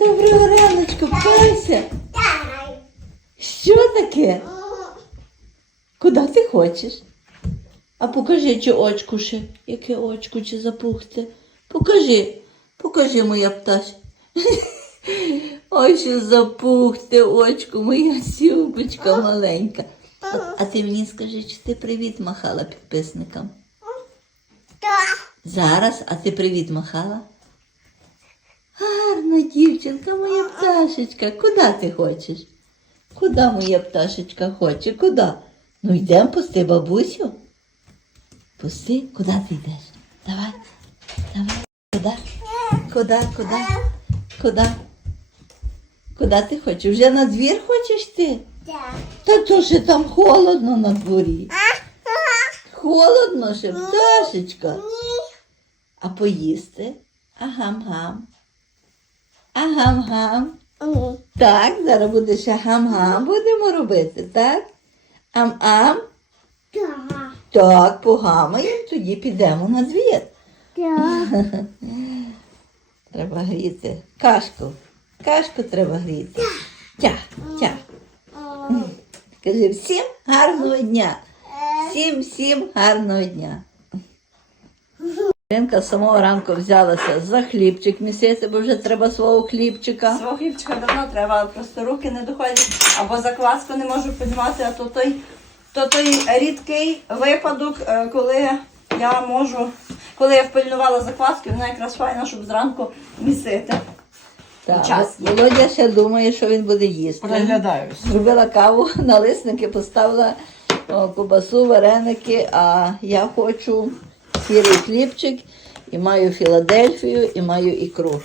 Доброго раночку, Кася. Що таке? Куди ти хочеш? А покажи, чи очку ще. Яке очко, чи запухте. Покажи, покажи, моя птась. Ой, що запухте очко, моя сюбочка маленька. А, а ти мені скажи, чи ти привіт махала підписникам? Зараз, а ти привіт махала? Гарна дівчинка, моя пташечка. Куди ти хочеш? Куди моя пташечка хоче? Куди? Ну йдемо пусти бабусю. Пусти, куди ти йдеш? Давай, давай. Куди? Куди, куди? Куди? Куди ти хочеш? Вже на двір хочеш ти? Та то ще там холодно на дворі. Холодно ще, пташечка. А поїсти? Агам-гам. Агам-гам. Так, зараз буде ще гам-гам будемо робити, так? Ам-ам. Так, погамаємо, тоді підемо на двір. Треба гріти. Кашку. Кашку треба гріти. Тя, тя. Кажи всім гарного дня. Всім, всім гарного дня. Ринка з самого ранку взялася за хлібчик місяця, бо вже треба свого хлібчика. Свого хлібчика давно треба, але просто руки не доходять. Або закваску не можу піднімати, а то той, то той рідкий випадок, е, коли я можу, коли я впильнувала закваску, вона якраз файна, щоб зранку місити. Так, час. Володя ще думає, що він буде їсти. Приглядаюсь. Зробила каву, налисники, поставила о, кубасу, вареники, а я хочу сірий хлібчик і маю Філадельфію, і маю ікру.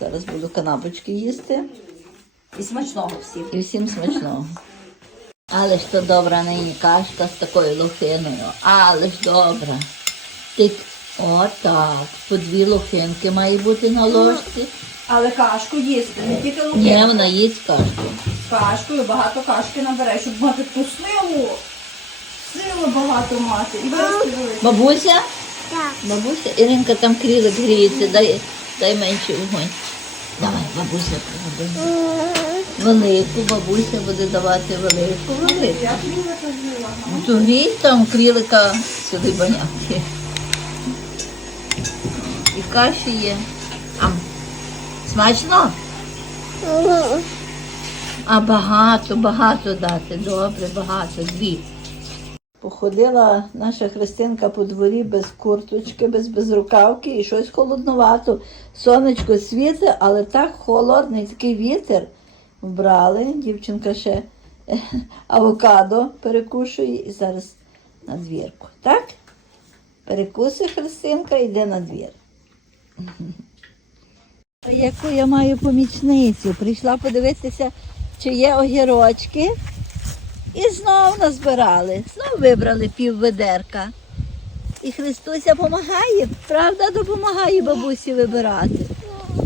Зараз буду канапочки їсти І смачного всім. і всім смачного. Але ж то добра нині кашка з такою лохиною. Але ж добра. Тик, отак. По дві лохинки має бути на ложці. Але кашку їсти, не тільки Ні, луки. вона їсть кашку. З кашкою багато кашки набере, щоб мати ту силу. Силу багато мати. І вирости велику. Бабуся? Бабуся, Іринка там крілик гріється, дай, дай менше вогонь. Давай, бабуся, пригоди. Велику, бабуся буде давати велику, велику. Ну то грій там крілика сюди баняти. І каші є. Ам. Смачно? А багато, багато дати. Добре, багато. Дві. Походила наша Христинка по дворі без курточки, без безрукавки і щось холодновато. Сонечко світить, але так холодний такий вітер. Вбрали. Дівчинка ще е, авокадо перекушує і зараз на двірку. Так? Перекуси Христинка, йде на двір. Яку я маю помічницю? Прийшла подивитися, чи є огірочки. І знов назбирали, знов вибрали пів ведерка. І Христуся допомагає, правда, допомагає бабусі вибирати.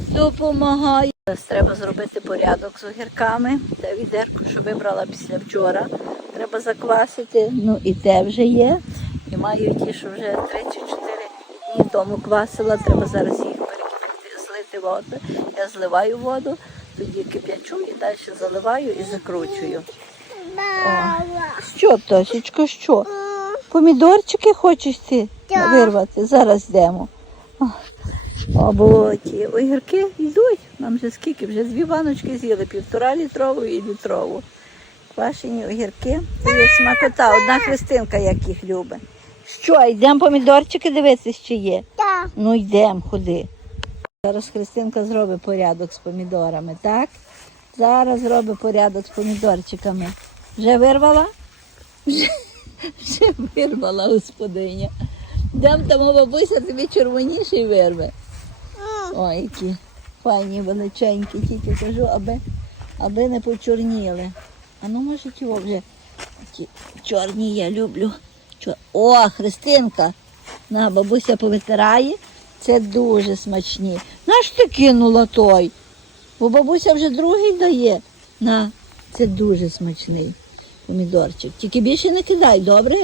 Допомагає. Треба зробити порядок з огірками. Те відерко, що вибрала після вчора. Треба заквасити. Ну і те вже є. І маю ті, що вже 3 чи 4 дні тому квасила. Треба зараз їх перекипити, злити воду. Я зливаю воду, тоді кип'ячу і далі заливаю і закручую. Що, Тосічко, що? Помідорчики хочеш ти вирвати? Зараз йдемо. О, О, ті огірки йдуть. Нам вже скільки? Вже дві баночки з'їли, півтора літрову і літрову. Квашені огірки. Це є смакота, одна христинка, як їх любить. Що, йдемо помідорчики дивитися, чи є? Так. Ну йдемо, ходи. Зараз Христинка зробить порядок з помідорами, так? Зараз зробить порядок з помідорчиками. Вже вирвала? Вже, вже вирвала господиня. Дам тому бабуся тобі червоніший вирве. Ой, які файні, величенькі, тільки кажу, аби, аби не почорніли. А ну може чого вже ті чорні я люблю. Чор... О, Христинка! На, бабуся повитирає. Це дуже смачні. Наш ти кинула той? Бо бабуся вже другий дає. На, це дуже смачний помідорчик. Тільки більше не кидай, добре?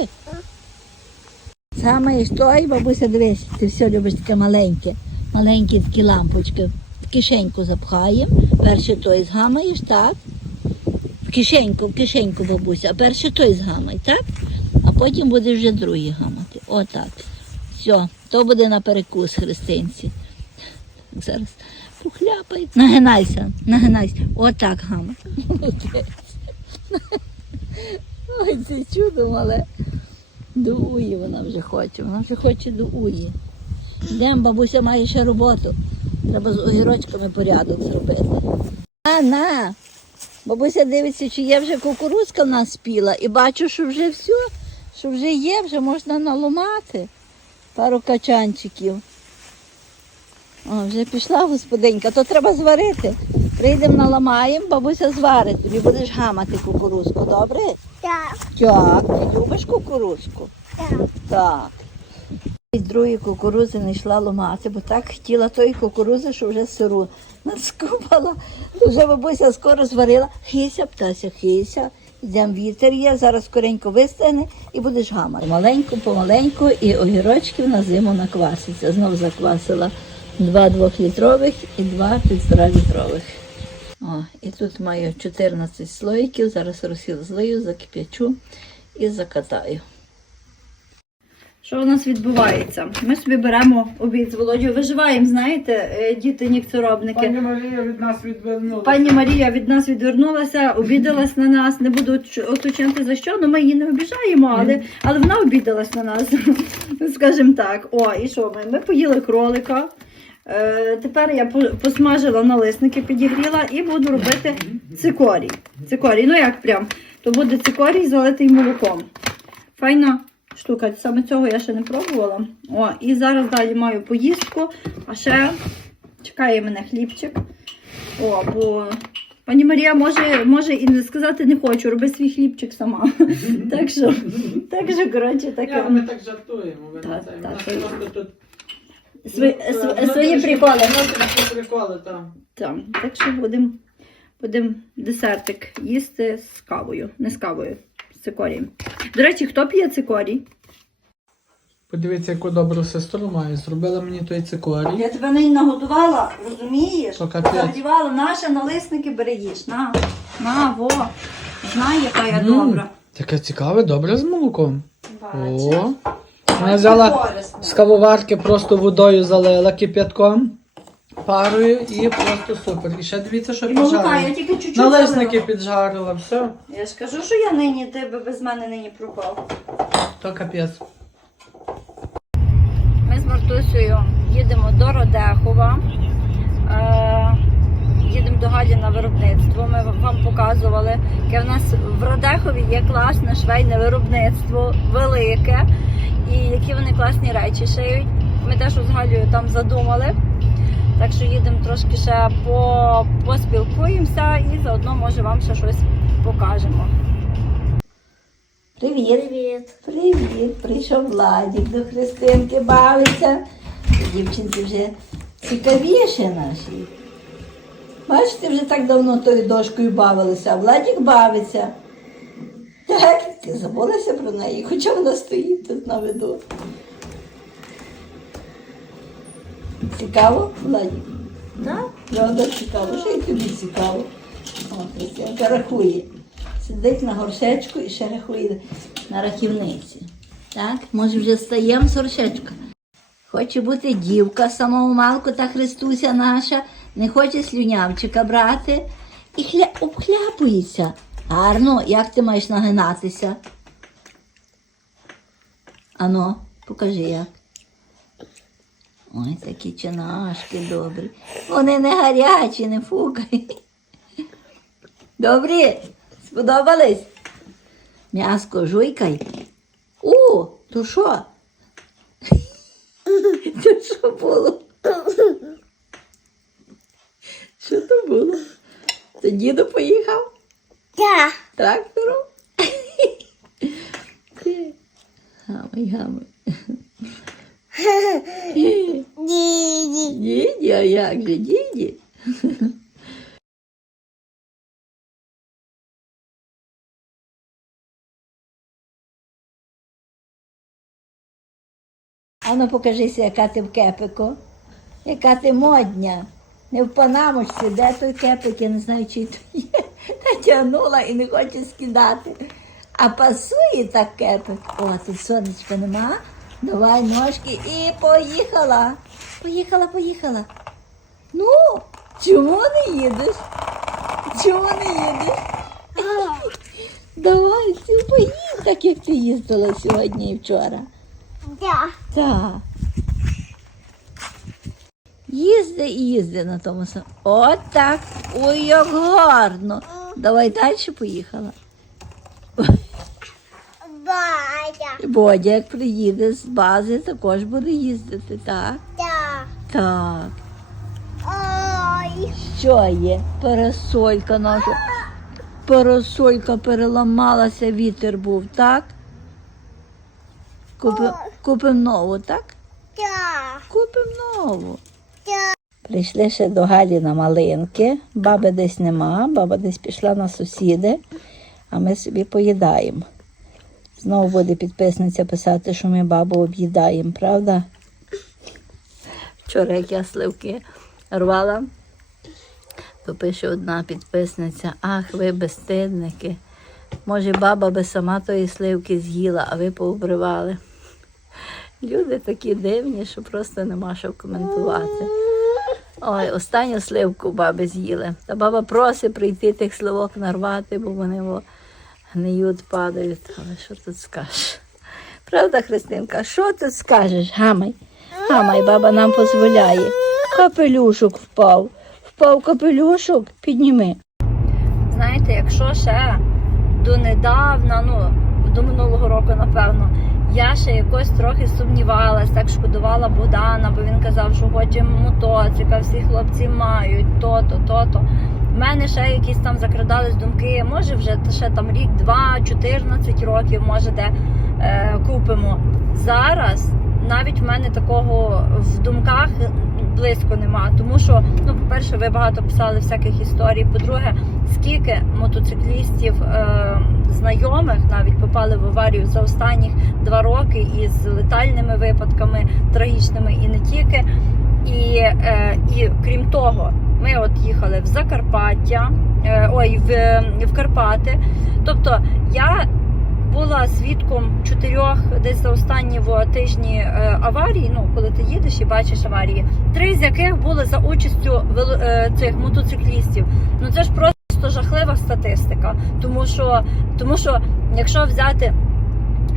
Саме і той, бабуся, дивись, ти все любиш таке маленьке. Маленькі такі лампочки. в кишеньку запхаємо. Перше той згамаєш, так? В кишеньку, в кишеньку, бабуся, а перше той згамай, так? А потім будеш вже другий гамати. Отак. Все, то буде на перекус христинці. Зараз похляпай. Нагинайся, нагинайся. Отак. Молодець. Ой, це чудо мале. До Уї вона вже хоче, вона вже хоче до Уї. Йдемо, бабуся має ще роботу. Треба з огірочками порядок зробити. А, на! Бабуся дивиться, чи є вже кукурузка в нас спіла, і бачу, що вже все, що вже є, вже можна наломати пару качанчиків. О, вже пішла господинька, то треба зварити. Прийдемо наламаємо, бабуся зварить, тобі будеш гамати кукурузку, добре? Так, Так, ти любиш кукурузку? так. Так. І другої кукурузи не йшла ломати, бо так хотіла тої кукурузи, що вже сиру наскупала. Вже бабуся скоро зварила. Хися, птася, хися. Йдемо вітер є, зараз скоренько вистигне і будеш гамати. Маленько, помаленьку і огірочків на зиму накваситься. Знов заквасила два двохлітрових і два півтора літрових. О, і тут маю 14 слоїків, зараз розсіл злию, закип'ячу і закатаю. Що у нас відбувається? Ми собі беремо обід з Володю, виживаємо, знаєте, е, діти нікцеробники. Пані Марія від нас відвернулася. Пані Марія від нас відвернулася, обідалась на нас. Не буду уточнити за що, але ми її не обіжаємо, але, але вона обідалась на нас, скажімо так. О, і що ми? Ми поїли кролика. Е, тепер я по- посмажила налисники, підігріла і буду робити цикорій. Цикорій, ну як прям, то буде цикорій залитий молоком. Файна штука, саме цього я ще не пробувала. О, і зараз далі маю поїздку, а ще чекає мене хлібчик. О, бо пані Марія може, може і не сказати не хочу, роби свій хлібчик сама. так що, так що, коротше, таке. Ми так жартуємо. Ви на це. Сви- ну, св- ну, свої ну, приколи. ну, приколи, там. Там. Так що будемо будем десертик їсти з кавою. Не з кавою, з цикорієм. До речі, хто п'є цикорій? Подивіться, яку добру сестру маю. Зробила мені той цикорій. Я тебе нині нагодувала, розумієш? То капець. Наші налисники їж. На, на, во. Знай, яка я М, добра. Таке цікаве, добре з молоком. Бачиш? О. Вона взяла з кавоварки, просто водою залила кип'ятком, парою і просто супер. І ще дивіться, що І молока, я піджарила. тільки чуть-чуть Налисники залила. піджарила, все. Я ж кажу, що я нині, ти би без мене нині пропав. То капець. Ми з Мартусею їдемо до Родехова. Е, їдемо до Галі на виробництво. Ми вам показували, яке в нас в Родехові є класне швейне виробництво, велике, і які вони класні речі шиють. Ми теж з Галею там задумали. Так що їдемо трошки ще по, поспілкуємося і заодно може вам ще щось покажемо. Привіт. Привіт. Привіт. Прийшов Владик до Христинки бавиться. Дівчинці вже цікавіше наші. Бачите, вже так давно тою дошкою бавилися, а Владик бавиться. Ти забулася про неї, хоча вона стоїть тут на виду. Цікаво, Владик? Так? Правда, цікаво, що й тобі цікаво. О, Христинка рахує. Сидить на горшечку і ще рахує на рахівниці. Так, може вже стаємо з горшечка. Хоче бути дівка самого малку та Христуся наша, не хоче слюнявчика брати і хля... обхляпується. Гарно, як ти маєш нагинатися? Ано, покажи як. Ой, такі чинашки добрі. Вони не гарячі, не фукай. Добрі, сподобались? М'яско жуйкай. О, то що? То що було? Що то було? То діду поїхав Так. трактором? Ти. Гамай, гамай. Ді-ді. Діді, а як же діді? Ану, покажися, яка ти в кепику, яка ти модня. Не в панамочці, де той кепик, я не знаю, чи то є. Натягнула і не хоче скидати. А пасує так. О, тут сонечка нема. Давай ножки і поїхала. Поїхала, поїхала. Ну, чому не їдеш? Чому не їдеш? Давай, поїдь, так як ти їздила сьогодні і вчора. Да. Так. Їзди і їзди на тому самому. От так. Ой, як гарно. Давай далі поїхала. Бая. Бодя, як приїде з бази, також буде їздити, так? Да. Так. Ой. Що є? Парасолька наша. Парасолька переламалася, вітер був, так? Купи, купим нову, так? Да. Купим нову. Прийшли ще до Галі на малинки. Баби десь нема, баба десь пішла на сусіди, а ми собі поїдаємо. Знову буде підписниця писати, що ми бабу об'їдаємо, правда? Вчора, як я сливки рвала, то пише одна підписниця: Ах, ви безстидники. Може, баба би сама тої сливки з'їла, а ви пообривали. Люди такі дивні, що просто нема що коментувати. Ой, останню сливку баби з'їли. Та баба просить прийти тих сливок нарвати, бо вони во, гниють, падають. Але що тут скажеш? Правда, Христинка, що тут скажеш? Гамай. Гамай, баба нам дозволяє. Капелюшок впав. Впав капелюшок, підніми. Знаєте, якщо ще донедавна, ну, до минулого року, напевно, я ще якось трохи сумнівалась, так шкодувала Богдана, бо він казав, що хоче мотоцика, всі хлопці мають, то-то, то-то. У мене ще якісь там закрадались думки, може вже ще там рік, два, 14 років, може де е, купимо. Зараз навіть в мене такого в думках близько нема. Тому що, ну, по-перше, ви багато писали всяких історій. По-друге, скільки мотоциклістів е, знайомих навіть попали в аварію за останніх два роки із летальними випадками, трагічними і не тільки. І, е, і крім того, ми от їхали в Закарпаття, е, ой, в, в Карпати. Тобто я була свідком чотирьох десь за останні тижні е, аварій. Ну, коли ти їдеш і бачиш аварії, три з яких були за участю е, цих мотоциклістів. Ну це ж просто жахлива статистика. Тому що, тому що якщо взяти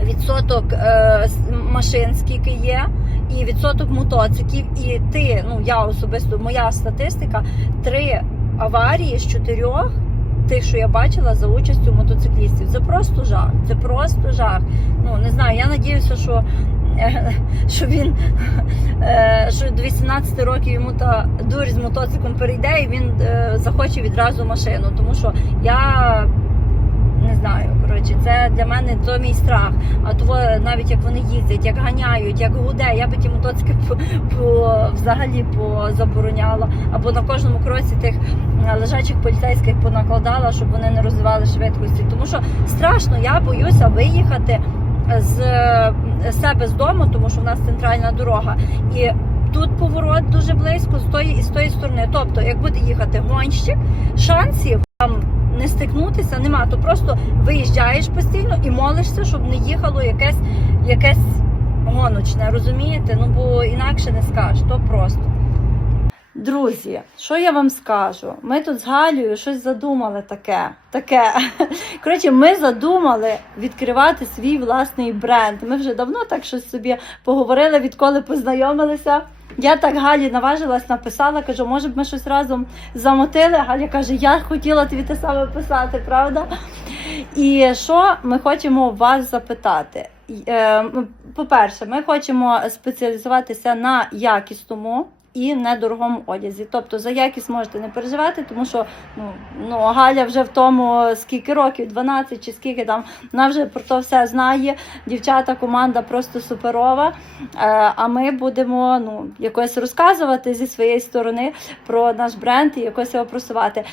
відсоток е, машин, скільки є, і відсоток мотоциклів, і ти, ну я особисто, моя статистика, три аварії з чотирьох. Тих, що я бачила за участю мотоциклістів, це просто жах. Це просто жах. Ну не знаю. Я надіюся, що, е, що він е, що до 18 років йому та дурь з мотоциклом перейде, і він е, захоче відразу машину. Тому що я не знаю. Коротше, це для мене то мій страх. А того навіть як вони їздять, як ганяють, як гуде, я би ті мотоцикли по, по взагалі позабороняла. Або на кожному кроці тих е, лежачих поліцейських понакладала, щоб вони не розвивали швидкості. Тому що страшно, я боюся виїхати з е, себе з дому, тому що в нас центральна дорога. І тут поворот дуже близько з тої і з тої сторони. Тобто, як буде їхати гонщик, шансів там не стикнутися нема. То просто виїжджаєш постійно і молишся, щоб не їхало якесь, якесь гоночне, розумієте? Ну бо інакше не скажеш, то просто. Друзі, що я вам скажу? Ми тут з Галею щось задумали таке. таке. Коротше, ми задумали відкривати свій власний бренд. Ми вже давно так щось собі поговорили, відколи познайомилися. Я так Галі наважилась, написала, кажу, може б ми щось разом замотили. Галя каже, я хотіла тобі те саме писати, правда? І що ми хочемо вас запитати? Е, По-перше, ми хочемо спеціалізуватися на якісному і недорогому одязі. Тобто за якість можете не переживати, тому що ну, ну, Галя вже в тому скільки років, 12 чи скільки там, вона вже про то все знає. Дівчата, команда просто суперова. Е, А ми будемо ну, якось розказувати зі своєї сторони про наш бренд і якось його просувати.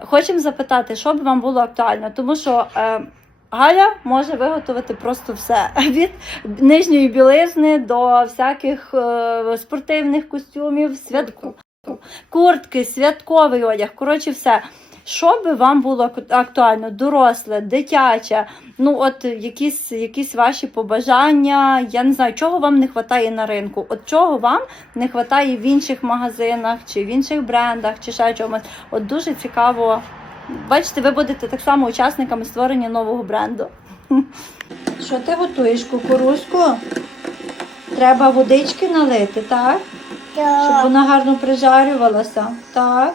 Хочемо запитати, що б вам було актуально, тому що. Галя може виготовити просто все від нижньої білизни до всяких е, спортивних костюмів, святку. куртки, святковий одяг, коротше, все. Що би вам було ак- актуально? Доросле, дитяче, ну от якісь, якісь ваші побажання. Я не знаю, чого вам не вистачає на ринку. От чого вам не вистачає в інших магазинах чи в інших брендах, чи ще чомусь. От дуже цікаво. Бачите, ви будете так само учасниками створення нового бренду. Що ти готуєш кукурузку? Треба водички налити, так? Щоб вона гарно прижарювалася. Так.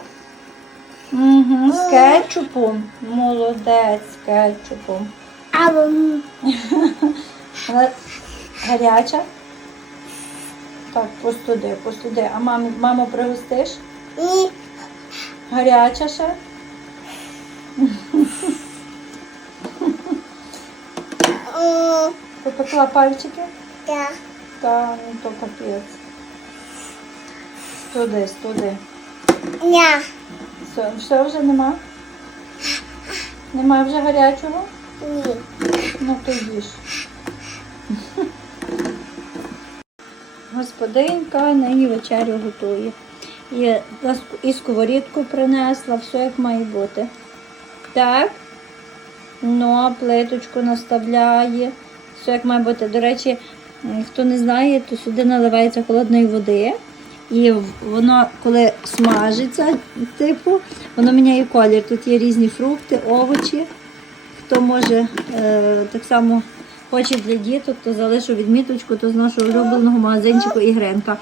Угу, з кетчупом. Молодець, з кетчупом. Вона гаряча. Так, постуди, постуди. А маму пригостиш? ні. Гаряча ще? Попекла пальчики? Да. Та, ну то капець. Студи, студи. Ня. Все, все вже нема? Нема вже гарячого? Ні. Ну то їж. Господинка нині вечерю готує. І, і сковорідку принесла, все як має бути. Так? Ну, плиточку наставляє. Все як має бути. До речі, хто не знає, то сюди наливається холодної води. І воно, коли смажиться, типу, воно міняє колір. Тут є різні фрукти, овочі. Хто може е, так само хоче для діток, то залишу відміточку, то з нашого улюбленого магазинчику Ігренка.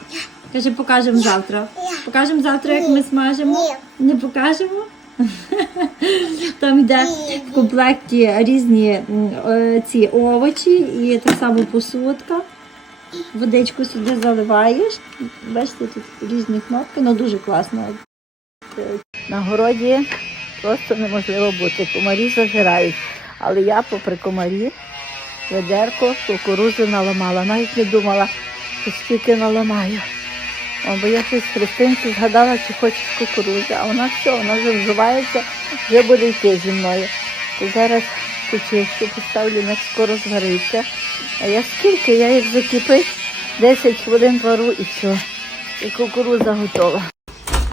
Каже, покажемо завтра. Покажемо завтра, як ми смажимо. Не покажемо. Там йде в комплекті різні е, ці овочі і так само посудка. Водичку сюди заливаєш. Бачите, тут різні кнопки, ну дуже класно. На городі просто неможливо бути. Комарі зажирають. Але я, попри комарі, ведерко кукурузи наламала. Навіть не думала, що скільки наламаю. Бо я щось Христинці згадала, чи хочеш кукурузи, а вона все, вона вже взувається, вже буде йти зі мною. То зараз почищу, поставлю, на скоро звариться. А я скільки? Я як закипить, 10 хвилин вару і все. І кукуруза готова.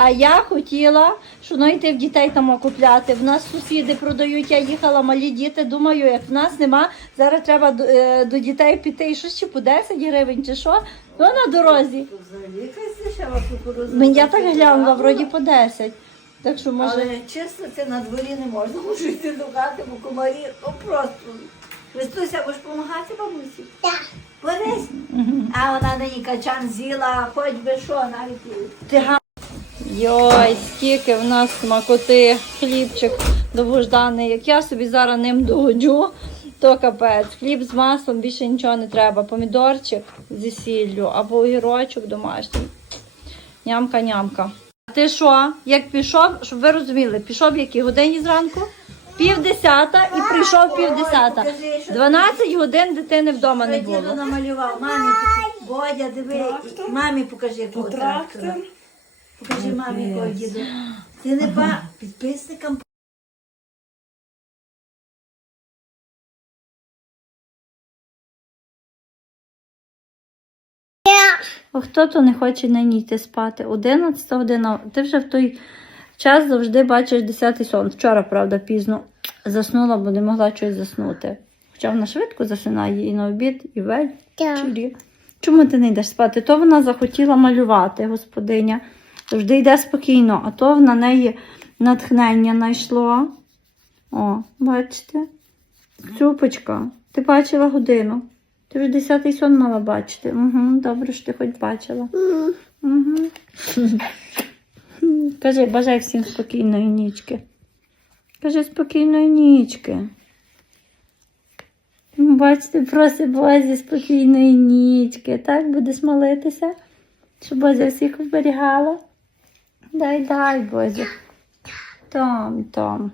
А я хотіла, що ну йти в дітей там купляти. В нас сусіди продають, я їхала, малі діти. Думаю, як в нас нема, зараз треба до, е, до дітей піти і щось чи по 10 гривень, чи що. Ну на дорозі. Взагалі якась дешева я так глянула, вроді по 10. Так що може. Але чесно, це на дворі не можна. Можу йти до хати, бо комарі, ну просто. Христуся, будеш допомагати бабусі? Так. Борись. А вона нині качан з'їла, хоч би що, навіть і Ти га- Йой, скільки в нас смакоти, хлібчик довгожданий. Як я собі зараз ним догоджу, то капець. Хліб з маслом більше нічого не треба. Помідорчик зі сіллю або огірочок домашній. Нямка-нямка. А ти що? Як пішов, щоб ви розуміли, пішов в якій годині зранку? Пів десята і прийшов пів десята. 12 годин дитини вдома не Діду було. намалював. Мамі. Бодя, диви, мамі покажи якого трактора. Покажи мамі якого діду. Ти не ба підписникам А хто то не хоче нині йти спати? 11 година. Ти вже в той час завжди бачиш 10 сон. Вчора, правда, пізно заснула, бо не могла щось заснути. Хоча вона швидко засинає і на обід, і ввечері. Чому ти не йдеш спати? То вона захотіла малювати, господиня. Завжди йде спокійно, а то на неї натхнення знайшло. О, бачите? Цюпочка, ти бачила годину. Ти вже десятий сон мала бачити. Угу, добре, що ти хоч бачила. Угу. Кажи, бажай всім спокійної нічки. Кажи спокійної нічки. Бачите, просить Бозі спокійної нічки. Так, будеш молитися, щоб Бозя всіх оберігала. Дай, дай, Бозі. Там, там.